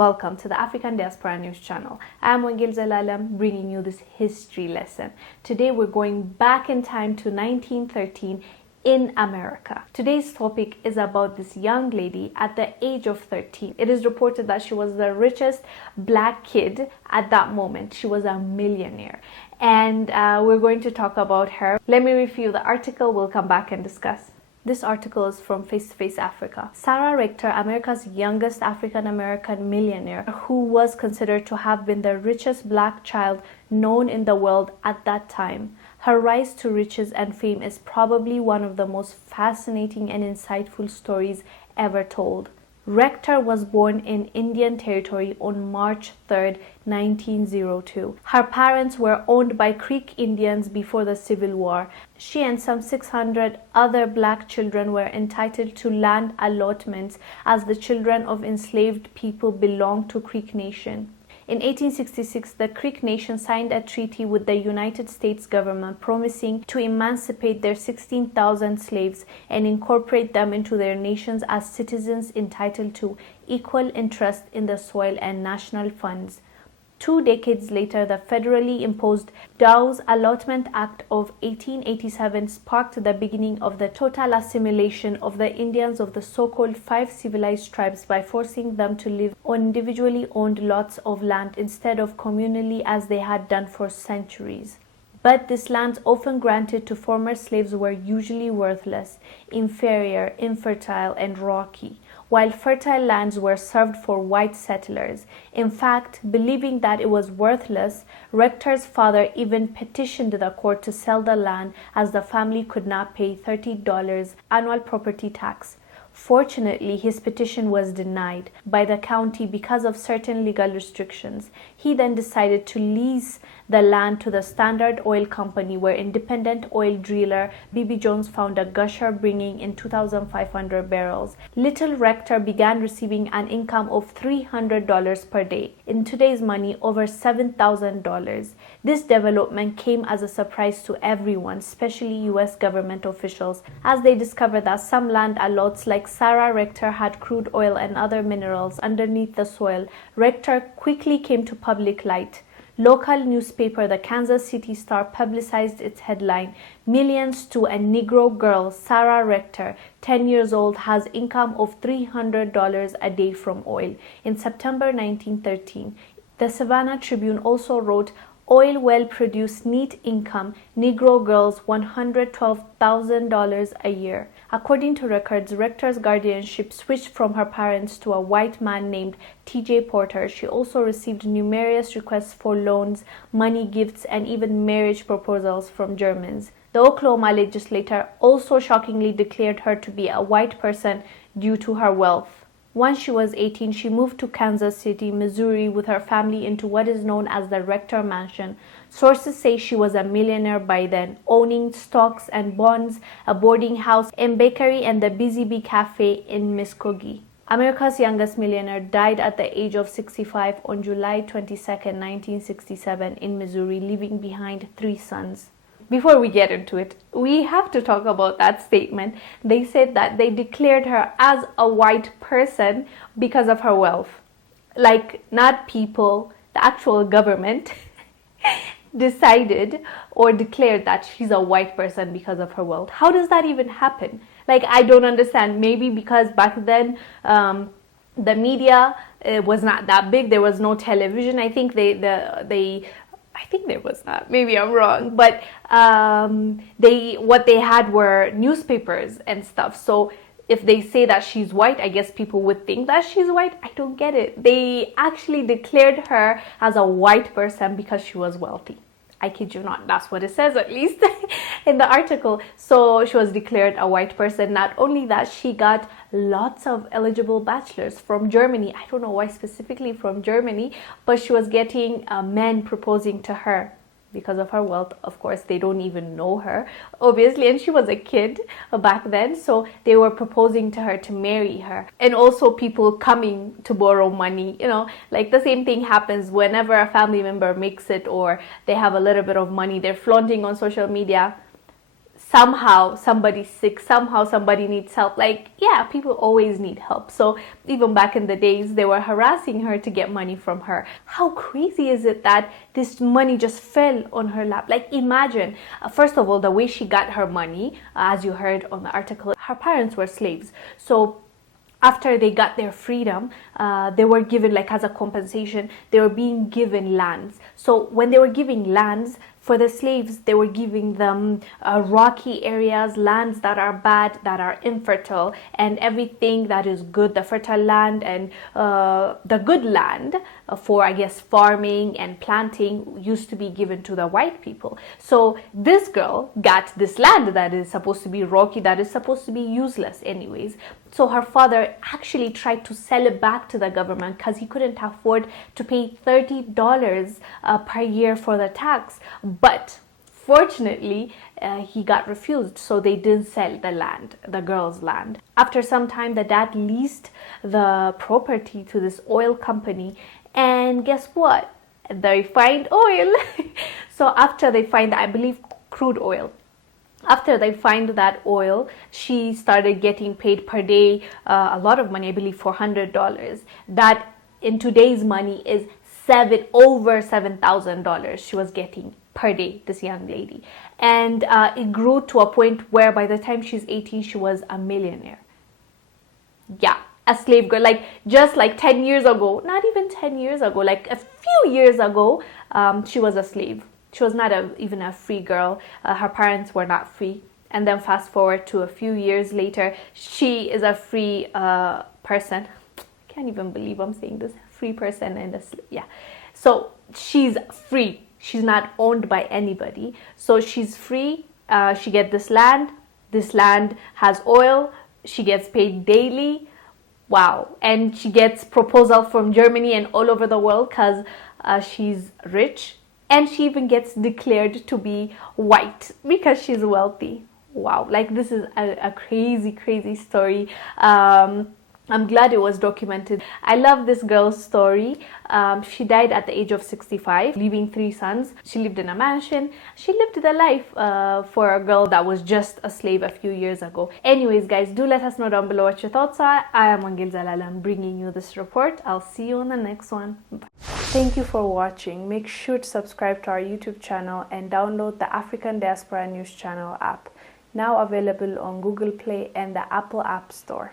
welcome to the African Diaspora News Channel. I'm Wongel Zelalem, bringing you this history lesson. Today we're going back in time to 1913 in America. Today's topic is about this young lady at the age of 13. It is reported that she was the richest black kid at that moment. She was a millionaire. And we're going to talk about her. Let me review the article. We'll come back and discuss. This article is from Face to Face Africa. Sarah Richter, America's youngest African-American millionaire, who was considered to have been the richest black child known in the world at that time. Her rise to riches and fame is probably one of the most fascinating and insightful stories ever told. Rector was born in Indian Territory on March 3, 1902. Her parents were owned by Creek Indians before the Civil War. She and some 600 other black children were entitled to land allotments as the children of enslaved people belonged to Creek Nation. In 1866, the Creek Nation signed a treaty with the United States government promising to emancipate their 16,000 slaves and incorporate them into their nations as citizens entitled to equal interest in the soil and national funds. 2 decades later, the federally imposed Dawes Allotment Act of 1887 sparked the beginning of the total assimilation of the Indians of the so-called 5 civilized tribes by forcing them to live on individually owned lots of land instead of communally as they had done for centuries. But these lands often granted to former slaves were usually worthless, inferior, infertile, and rocky, while fertile lands were reserved for white settlers. In fact, believing that it was worthless, Rector's father even petitioned the court to sell the land as the family could not pay $30 annual property tax. Fortunately, his petition was denied by the county because of certain legal restrictions. He then decided to lease the land to the Standard Oil Company, where independent oil driller B.B. Jones found a gusher bringing in 2,500 barrels. Little Rector began receiving an income of $300 per day. In today's money, over $7,000. This development came as a surprise to everyone, especially U.S. government officials, as they discovered that some land allots like Sarah Rector had crude oil and other minerals underneath the soil. Rector quickly came to public light. Local newspaper, the Kansas City Star, publicized its headline, "Millions to a Negro girl, Sarah Rector, 10 years old, has income of $300 a day from oil." In September 1913, the Savannah Tribune also wrote, "Oil well produced neat income, Negro girls $112,000 a year." According to records, Rector's guardianship switched from her parents to a white man named T.J. Porter. She also received numerous requests for loans, money gifts, and even marriage proposals from Germans. The Oklahoma legislature also shockingly declared her to be a white person due to her wealth. Once she was 18, she moved to Kansas City, Missouri with her family into what is known as the Rector Mansion. Sources say she was a millionaire by then, owning stocks and bonds, a boarding house, a bakery, and the Busy Bee Cafe in Muskogee. America's youngest millionaire died at the age of 65 on July 22, 1967 in Missouri, leaving behind 3 sons. Before we get into it, we have to talk about that statement. They said that they declared her as a white person because of her wealth. Like, not people, the actual government decided or declared that she's a white person because of her wealth. How does that even happen? Like, I don't understand. Maybe because back then the media was not that big. There was no television. I think I think there was not. Maybe I'm wrong, but what they had were newspapers and stuff. So if they say that she's white, I guess people would think that she's white. I don't get it. They actually declared her as a white person because she was wealthy. I kid you not. That's what it says, at least in the article. So she was declared a white person. Not only that, she got lots of eligible bachelors from Germany. I don't know why specifically from Germany, but she was getting men proposing to her because of her wealth. Of course, they don't even know her, obviously, and she was a kid back then, so they were proposing to her to marry her. And also people coming to borrow money, like the same thing happens whenever a family member makes it or they have a little bit of money, they're flaunting on social media. somehow somebody's sick, somehow somebody needs help. Like, yeah, people always need help. So even back in the days, they were harassing her to get money from her. How crazy is it that this money just fell on her lap? Like, imagine, first of all, the way she got her money, as you heard on the article, her parents were slaves. So after they got their freedom, they were given, like, as a compensation, they were being given lands. So when they were giving lands for the slaves, they were giving them rocky areas, lands that are bad, that are infertile, and everything that is good, the fertile land and the good land for, I guess, farming and planting used to be given to the white people. So this girl got this land that is supposed to be rocky, that is supposed to be useless anyways. So her father actually tried to sell it back to the government because he couldn't afford to pay $30 per year for the tax. But fortunately, he got refused, so they didn't sell the land, the girl's land. After some time, the dad leased the property to this oil company, and guess what? They find oil. So after they find, I believe, crude oil, after they find that oil, she started getting paid per day a lot of money, I believe $400. That in today's money is over $7,000 she was getting per day, this young lady. And it grew to a point where by the time she's 18, she was a millionaire. Yeah, a slave girl. Like, just like 10 years ago, not even 10 years ago, like a few years ago, she was a slave. She was not even a free girl. Her parents were not free. And then fast forward to a few years later, she is a free person. Can't even believe I'm saying this. Free person and yeah. So she's free. She's not owned by anybody. So she's free. She gets this land. This land has oil. She gets paid daily. Wow. And she gets proposal from Germany and all over the world because she's rich. And she even gets declared to be white because she's wealthy. Wow, like, this is a crazy, crazy story. I'm glad it was documented. I love this girl's story. She died at the age of 65, leaving 3 sons. She lived in a mansion. She lived the life for a girl that was just a slave a few years ago. Anyways, guys, do let us know down below what your thoughts are. I am Wongel Zelalem bringing you this report. I'll see you on the next one. Bye. Thank you for watching. Make sure to subscribe to our YouTube channel and download the African Diaspora News Channel app, now available on Google Play and the Apple App Store.